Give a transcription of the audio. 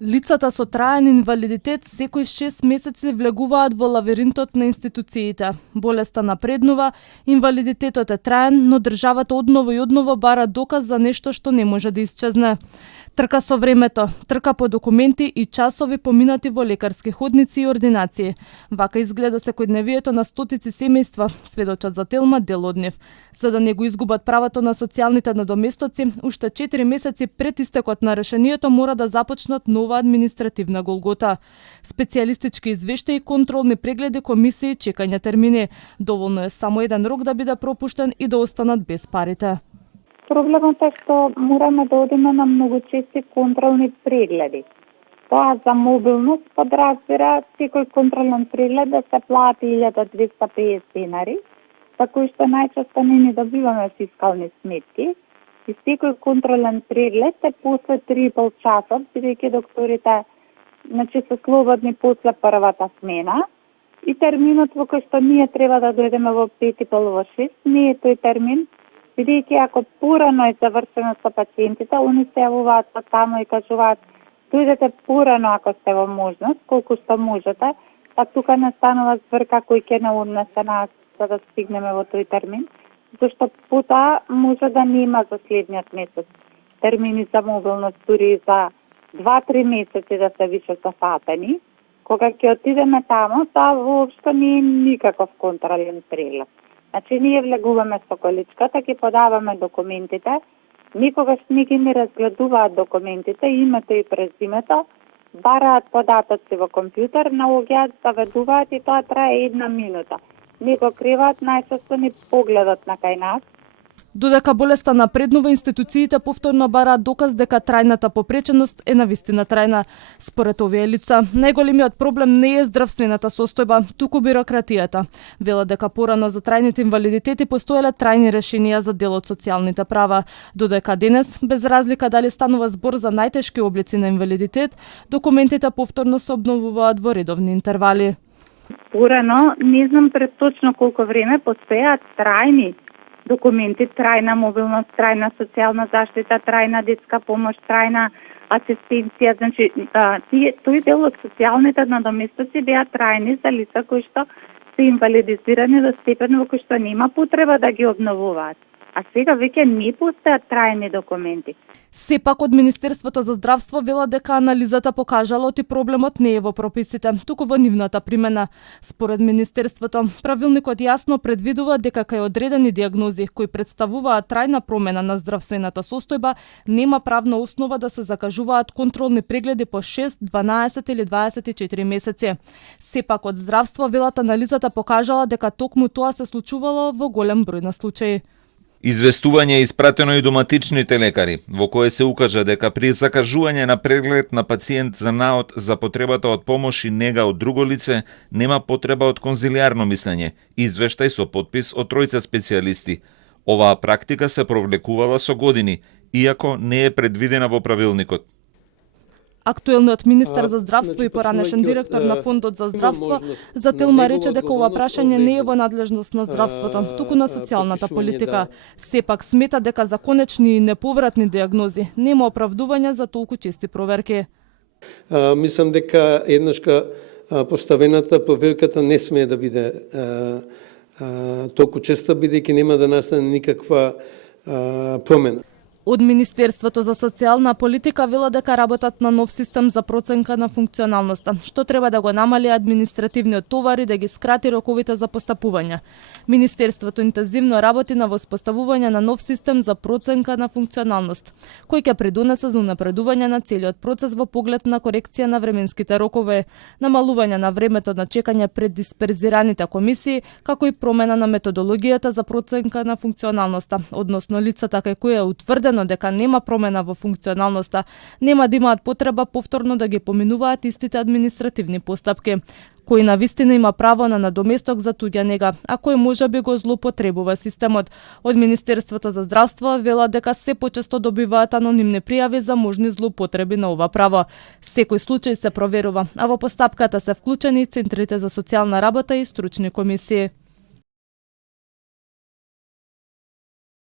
Лицата со траен инвалидитет секој 6 месеци влегуваат во лавиринтот на институциите. Болеста напреднува, инвалидитетот е траен, но државата одново и одново бара доказ за нешто што не може да исчезне. Трка со времето, трка по документи и часови поминати во лекарски ходници и ординации. Вака изгледа секојдневието на стотици семејства, сведочат за Телма дел од нив. За да не го изгубат правото на социјалните надоместоци, уште 4 месеци пред истекот на решението мора да започнат нова административна голгота. Специјалистички извештаи, контролни прегледи, комисии, чекање термини. Доволно е само еден рок да биде пропуштен и да останат без парите. Проблемот е што мораме да одиме на многу чести контролни прегледи. Тоа за мобилност подразбира секој контролен преглед да се плати 1250 денари, за кои што најчесто не добиваме фискални сметки. И секој контролен преглед е после 3,5 часот, бидејќи докторите се слободни после првата смена. И терминот во кој што ние треба да дојдеме во 5,5 во 6 не е тој термин, бидејќи ако порано е завршено со пациентите, они се јавуваат таму и кажуваат дојдете порано ако сте во можност, колку што можете, па тука не станува збрка кој ќе не однесе нас за да стигнеме во тој термин, зашто потоа може да нема за следниот месец термини за мобилност, дури за 2-3 месеци да се више зафатени. Кога ќе отидеме таму, тоа воопшто не е никаков контролен преглед. Значи, ние влегуваме со количката, ќе подаваме документите, никогаш не ги не разгледуваат документите, името и презимето, бараат податоци во компјутер, наоѓаат, заведуваат и тоа трае 1 минута. Не го криваат, најчесто ни погледот на кај нас. Додека болеста напреднува, институциите повторно бараат доказ дека трајната попреченост е навистина трајна. Според овие лица, најголемиот проблем не е здравствената состојба, туку бирократијата. Велат дека порано за трајните инвалидитети постоеле трајни решенија за дел од социјалните права, додека денес, без разлика дали станува збор за најтешки облици на инвалидитет, документите повторно се обновуваат во редовни интервали. Порано, не знам пред точно колку време постојаат трајни документи, трајна мобилност, трајна социјална заштита, трајна детска помош, трајна асистенција. Значи, тој дел од социјалните надоместоци беа трајни за лица кои што се инвалидизирани до степен во кој што нема потреба да ги обновуваат. А сега веќе не постојат трајни документи. Сепак од Министерството за здравство вела дека анализата покажала оти проблемот не е во прописите, туку во нивната примена. Според Министерството, правилникот јасно предвидува дека кај одредени диагнози кои представуваат трајна промена на здравствената состојба, нема правна основа да се закажуваат контролни прегледи по 6, 12 или 24 месеци. Сепак од здравство велат анализата покажала дека токму тоа се случувало во голем број на случаи. Известување е испратено и до матичните лекари, во кое се укажа дека при закажување на преглед на пациент за наод за потребата од помош и нега од друго лице, нема потреба од конзилијарно мислење, извештај со потпис од тројца специјалисти. Оваа практика се провлекувала со години, иако не е предвидена во правилникот. Актуелниот министер за здравство и поранешен директор на Фондот за здравство за Телма рече дека ова прашање не е во надлежност на здравството, туку на социјалната политика. Сепак смета дека за конечни и неповратни диагнози нема оправдување за толку чести проверки. Мислам дека еднашка поставената проверката не смее да биде толку честа, бидејќи нема да настане никаква промена. Од Министерството за социјална политика вела дека работат на нов систем за проценка на функционалноста, што треба да го намали административниот товар и да ги скрати роковите за постапување. Министерството интензивно работи на воспоставување на нов систем за проценка на функционалност, кој ќе придонесе за унапредување на целиот процес во поглед на корекција на временските рокови, намалување на времето на чекање пред дисперзираните комисии, како и промена на методологијата за проценка на функционалноста, односно лицата кај кои е утврдено дека нема промена во функционалноста, нема да имаат потреба повторно да ги поминуваат истите административни постапки. Кој навистина има право на надоместок за туѓа нега, а кој можеби го злоупотребува системот. Од Министерството за здравство вела дека се почесто добиваат анонимни пријави за можни злоупотреби на ова право. Секој случај се проверува, а во постапката се вклучени центрите за социјална работа и стручни комисии.